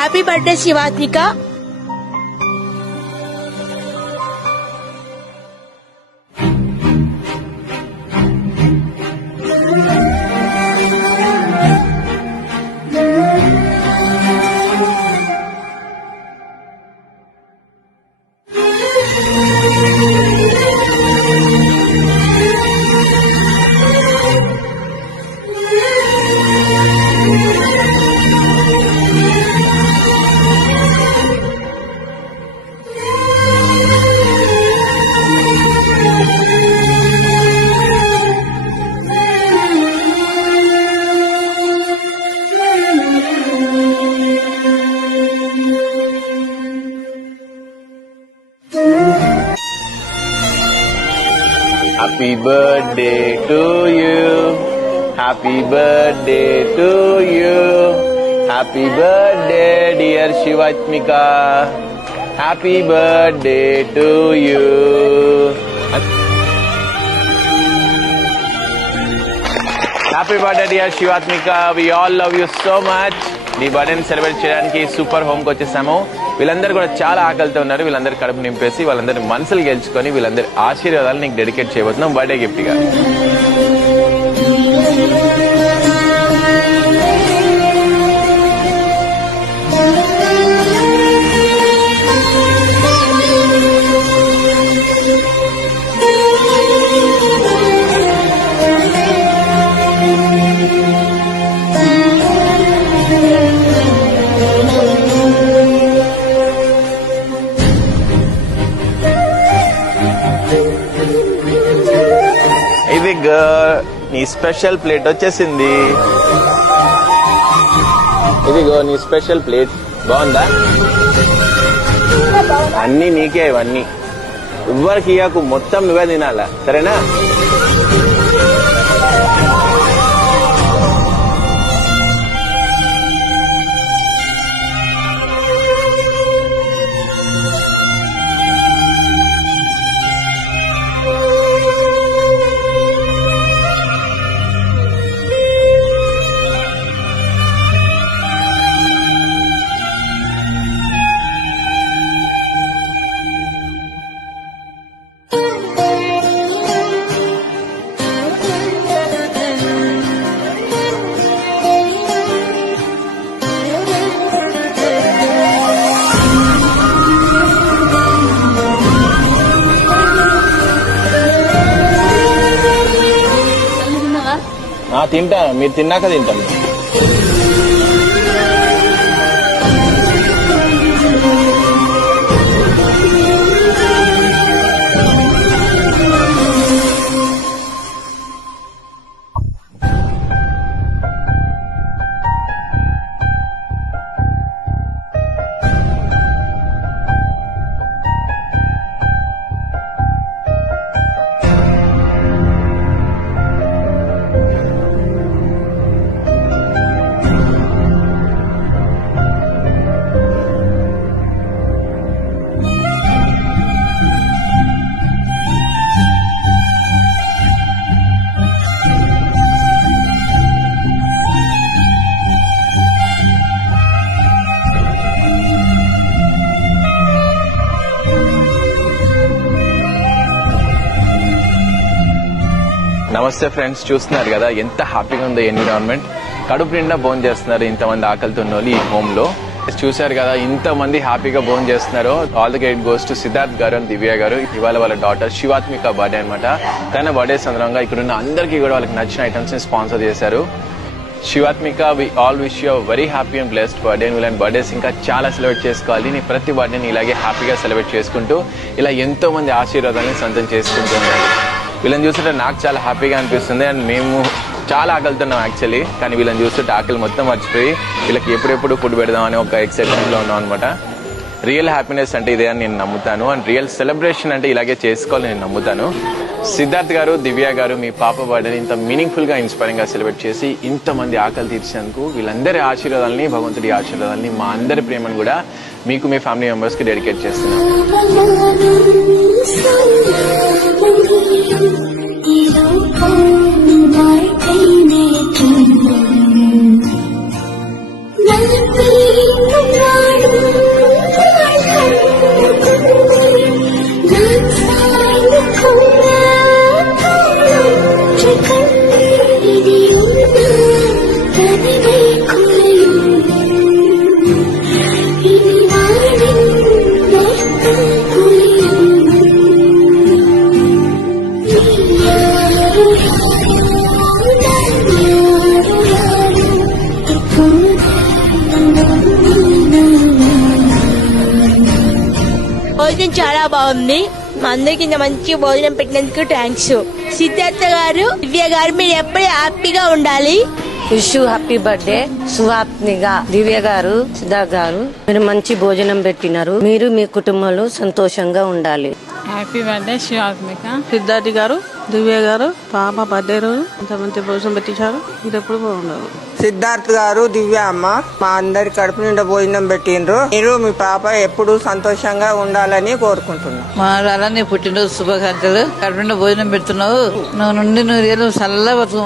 Happy birthday Shivathmika. Happy birthday to you. Happy birthday to you. Happy birthday dear Shivatmika. Happy birthday to you. Happy birthday dear Shivatmika. We all love you so much. నీ బర్త్డేని celebrate చేయడానికి super home కి వచ్చేసాము. వీళ్ళందరూ కూడా చాలా ఆకలితో ఉన్నారు. వీళ్ళందరూ కడుపు నింపేసి వాళ్ళందరి మనసులు గెలుచుకొని వీళ్ళందరి ఆశీర్వాదాలు నీకు డెడికేట్ చేయబోతున్నాం బర్త్డే గిఫ్ట్ గా. ఇదిగో నీ స్పెషల్ ప్లేట్ వచ్చేసింది. ఇదిగో నీ స్పెషల్ ప్లేట్. బాగుందా? అన్ని నీకే, ఇవన్నీ ఎవ్వరికి ఇయ్యకు, మొత్తం నువ్వే తినాలా, సరేనా? తింటా, మీరు తిన్నాక తింటాం. నమస్తే ఫ్రెండ్స్, చూస్తున్నారు కదా ఎంత హ్యాపీగా ఉందో ఎన్విరాన్మెంట్. కడుపు నిండా భోజనం చేస్తున్నారు ఇంతమంది ఆకలితో ఉన్న వాళ్ళు ఈ హోమ్ లో. చూశారు కదా ఇంతమంది హ్యాపీగా భోజనం చేస్తున్నారు. All the great goes to Siddharth గారు అండ్ దివ్య గారు. ఇవాళ వాళ్ళ డాటర్ శివాత్మిక బర్త్డే అనమాట. తన బర్త్డే సందర్భంగా ఇక్కడ ఉన్న అందరికీ కూడా వాళ్ళకి నచ్చిన ఐటమ్స్ ని స్పాన్సర్ చేశారు. Shivathmika, we all wish you very happy and blessed birthday. ఇలాంటి బర్త్డేస్ ఇంకా చాలా సెలబ్రేట్ చేసుకోవాలి. నీ ప్రతి బర్త్డేని ఇలాగే హ్యాపీగా సెలబ్రేట్ చేసుకుంటూ ఇలా ఎంతో మంది ఆశీర్వాదాన్ని సొంతం చేసుకుంటూ ఉండాలి. వీళ్ళని చూస్తుంటే నాకు చాలా హ్యాపీగా అనిపిస్తుంది. అండ్ మేము చాలా ఆకలితున్నాం యాక్చువల్లీ, కానీ వీళ్ళని చూస్తుంటే ఆకలి మొత్తం మర్చిపోయి వీళ్ళకి ఎప్పుడెప్పుడు ఫుడ్ పెడదామని ఒక ఎక్సైట్మెంట్ లో ఉన్నాం అనమాట. రియల్ హ్యాపీనెస్ అంటే ఇదే అని నేను నమ్ముతాను. అండ్ రియల్ సెలబ్రేషన్ అంటే ఇలాగే చేసుకోవాలని నేను నమ్ముతాను. సిద్ధార్థ్ గారు, దివ్య గారు మీ పాప బర్త్డేని ఇంత మీనింగ్ఫుల్ గా, ఇన్స్పైరింగ్ గా సెలబ్రేట్ చేసి ఇంతమంది ఆకలి తీర్చినందుకు వీళ్ళందరి ఆశీర్వాదాలని, భగవంతుడి ఆశీర్వాదాలని, మా అందరి ప్రేమను కూడా మీకు, మీ ఫ్యామిలీ మెంబర్స్ కి డెడికేట్ చేస్తున్నాం. Thank you. భోజనం చాలా బాగుంది. మా అందరికి ఇంత మంచి భోజనం పెట్టినందుకు థ్యాంక్స్. సిద్ధార్థ గారు, దివ్య గారు, మీరు ఎప్పుడు హ్యాపీగా ఉండాలి. Wish happy birthday. శుభాప్నిగా దివ్య గారు, సిద్ధార్థ్ గారు, మీరు మంచి భోజనం పెట్టినారు. మీరు మీ కుటుంబంలో సంతోషంగా ఉండాలి. Happy birthday Shivathmika. సిద్ధార్థి గారు, దివ్య గారు, పాప బర్త్డే రోజు ఇంత మంచి భోజనం పెట్టించారు. ఇది ఎప్పుడు బాగుండదు. సిద్ధార్థ్ గారు, దివ్య అమ్మ, మా అందరి కడుపు నిండా భోజనం పెట్టిండ్రు. మీరు మీ పాప ఎప్పుడు సంతోషంగా ఉండాలని కోరుకుంటున్నాం. మా అలానే పుట్టినరోజు శుభాకాంక్షలు. కడుపు నిండా భోజనం పెడుతున్నావు. నువ్వు నుండి 100 ఏళ్ళు చల్లగా బతుకు.